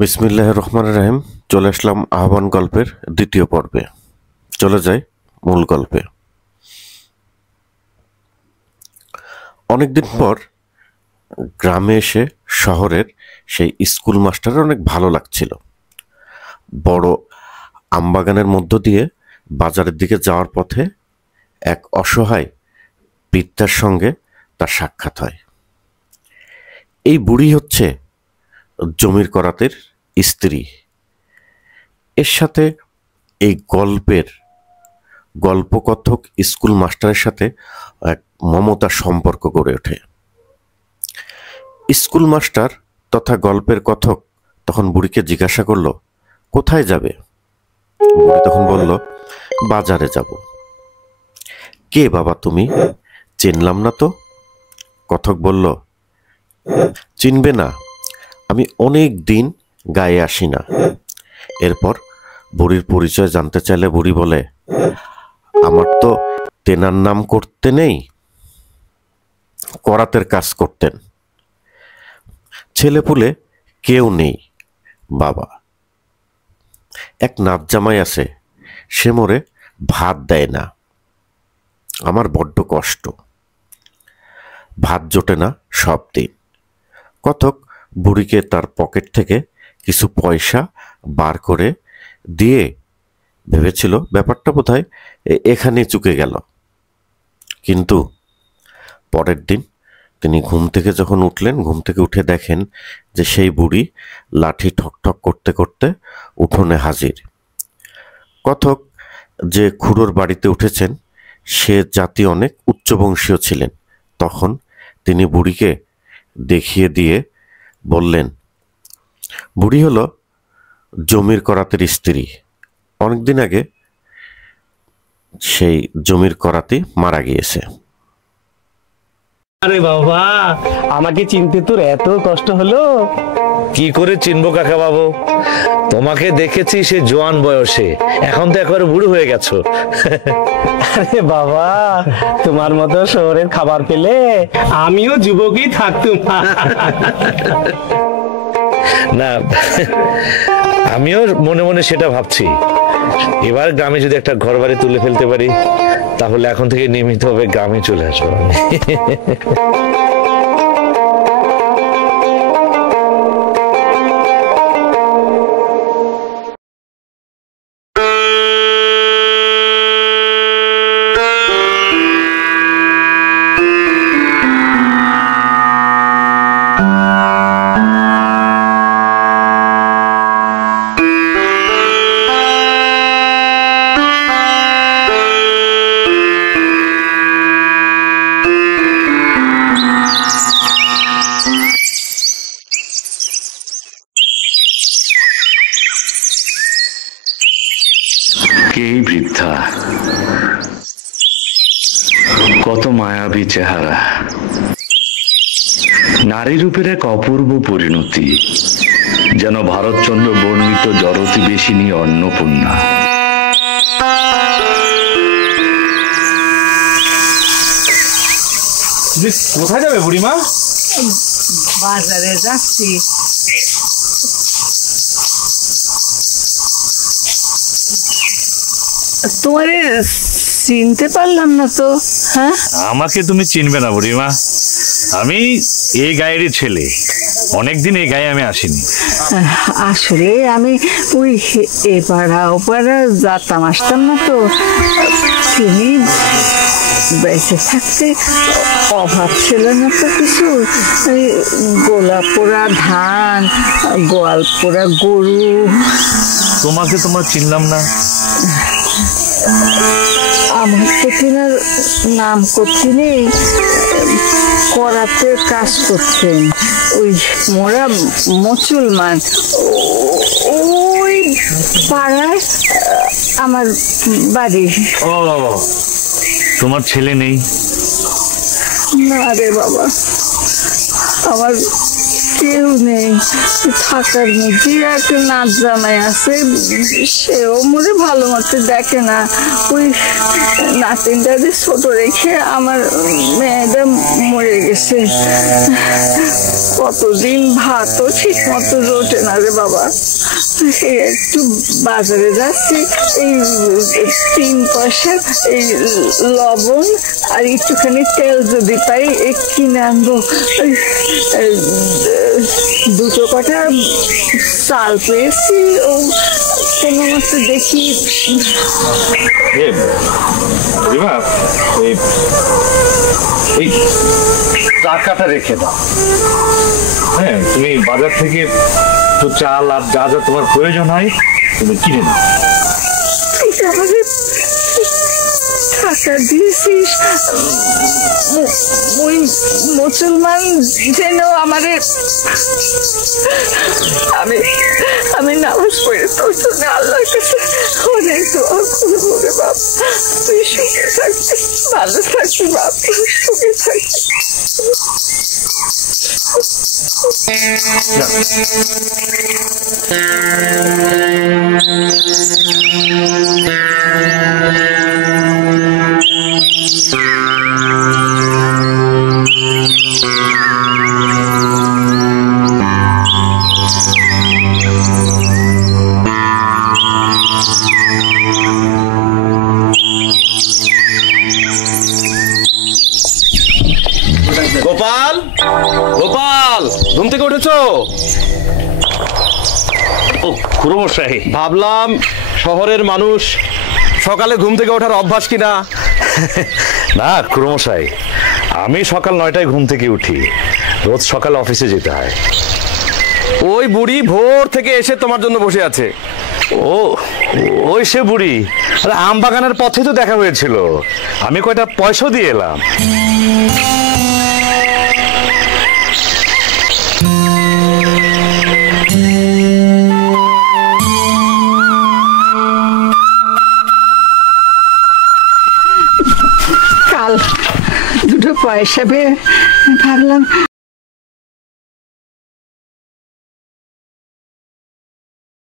বিসমিল্লাহির রহমানির রহিম। চলে আসলাম আহ্বান গল্পের দ্বিতীয় পর্বে। চলে যাই মূল গল্পে। অনেকদিন পর গ্রামে এসে শহরের সেই স্কুল মাস্টারের অনেক ভালো লাগছিল। বড় আমবাগানের মধ্য দিয়ে বাজারের দিকে যাওয়ার পথে এক অসহায় বৃদ্ধার সঙ্গে তার সাক্ষাৎ হয়। এই বুড়ি হচ্ছে জমির করাতের স্ত্রী। এর সাথে এই গল্পকথক স্কুল মাস্টারের সাথে এক মমতার সম্পর্ক গড়ে ওঠে। স্কুল মাস্টার তথা গল্পের কথক তখন বুড়িকে জিজ্ঞাসা করল, কোথায় যাবে? বুড়ি তখন বলল, বাজারে যাব। কে বাবা তুমি? চিনলাম না তো। কথক বলল, চিনবে না, আমি অনেক দিন গায়ে আসি না। এরপর বুড়ির পরিচয় জানতে চাইলে বুড়ি বলে, আমার তো তেনার নাম করতে নেই, করাতের কাজ করতেন। ছেলেপুলে কেউ নেই বাবা। এক নাত জামাই আছে, সে মোরে ভাত দেয় না। আমার বড্ড কষ্ট, ভাত জোটে না সব দিন। কথক বুড়িকে তার পকেট থেকে কিছু পয়সা বার করে দিয়ে ভেবেছিল ব্যাপারটা বোধহয় এখানে চুকে গেল। কিন্তু পরের দিন তিনি ঘুম থেকে যখন উঠলেন, ঘুম থেকে উঠে দেখেন যে সেই বুড়ি লাঠি ঠকঠক করতে করতে উঠোনে হাজির। কথক যে খুড়োর বাড়িতে উঠেছেন সে জাতি অনেক উচ্চবংশীয় ছিলেন। তখন তিনি বুড়িকে দেখিয়ে দিয়ে বললেন, বুড়ি হলো জমির করাতের স্ত্রী। অনেকদিন আগে সেই জমির করাতি মারা গিয়েছে। আরে বাবা, আমাকে চিনতে তোর এত কষ্ট হলো? কি করে চিনবো কাকা বাবু? তোমাকে দেখেছি সে জোয়ান বয়সে, এখন তো একেবারে বুড়ো হয়ে গেছো। আরে বাবা, তোমার মতো শহরের খাবার পেলে আমিও যুবকই থাকতুম। না, আমিও মনে মনে সেটা ভাবছি। এবার গ্রামে যদি একটা ঘর বাড়ি তুলে ফেলতে পারি, তাহলে এখন থেকে নিয়মিতভাবে গ্রামে চলে আসবো আমি। এই বৃদ্ধা, কত মায়াবী চেহারা, নারী রূপের এক অপূর্ব পরিণতি, যেন ভারতচন্দ্র বর্ণিত জরতি বেশিনী অন্নপূর্ণা। কোথায় যাবে বুড়িমা? বাজারে যাচ্ছি। তোমারে চিনতে পারলাম না তো। হ্যাঁ, আমাকে তুমি চিনবে না বুড়িমা, আমি এই গায়েরই ছেলে। অনেকদিন এই গায়ে আমি আসিনি। আসলে আমি ওই এপাড়া ওপাড়া যেতাম আসতাম না তো। তিনি বেঁচে থাকতে অভাব ছিল না তো কিছু। গোলা পোড়া ধান, গোয়াল পোড়া গরু। তোমাকে তোমার চিনলাম না। আমার তো কিনার নাম করছি নেই, করাতে কাজ করতেন। ওই মোরা মুসলমান, ওই পাড়ায় আমার বাড়ি। ও, তোমার ছেলে নেই? না রে বাবা, আমার কেউ নেই। থাকার মধ্যে একটা নাচ জামাই আছে, সেও মনে ভালো মতো দেখে না। ওই নাতিনটা ছোট রেখে আমার মেয়েটা মরে গেছে। কতদিন ভাতও ঠিক মতো জোটে না রে বাবা। এই একটু বাজারে যাচ্ছি, এই 3 পয়সা এই লবণ আর একটুখানি তেল যদি পাই কিনে আনবো। এই 2 কটা চাল পেয়েছি, ও কোনো মতো দেখি। এই টাকাটা রেখে দাও। হ্যাঁ, তুমি বাজার থেকে তো চাল আর যা যা তোমার প্রয়োজন হয় তুমি কিনে নাও। আমাদের টাকা দিয়েছিস, ওই মুসলমান যেন আমাদের, আমি নামাজ পড়ে তোর জন্য আল্লাহর কাছে অনেক দোয়া করবো রে বাপ। তুই সুখে থাকবি, ভালো থাকবি বাপ, সুখে থাকবি। গোপাল, গোপাল, ঘুম থেকে উঠেছো? ও খুড়োমশাই, ভাবলাম শহরের মানুষ সকালে ঘুম থেকে ওঠার অভ্যাস কিনা। না খুড়োমশাই, আমি সকাল 9টায় ঘুম থেকে উঠি, রোজ সকাল অফিসে যেতে হয়। ওই বুড়ি ভোর থেকে এসে তোমার জন্য বসে আছে। ও ওই সে বুড়ি, আরে আম বাগানের পথে তো দেখা হয়েছিল, আমি কয়টা পয়সা দিয়ে এলাম। কাল 2 পয়সা পেয়ে ভাবলাম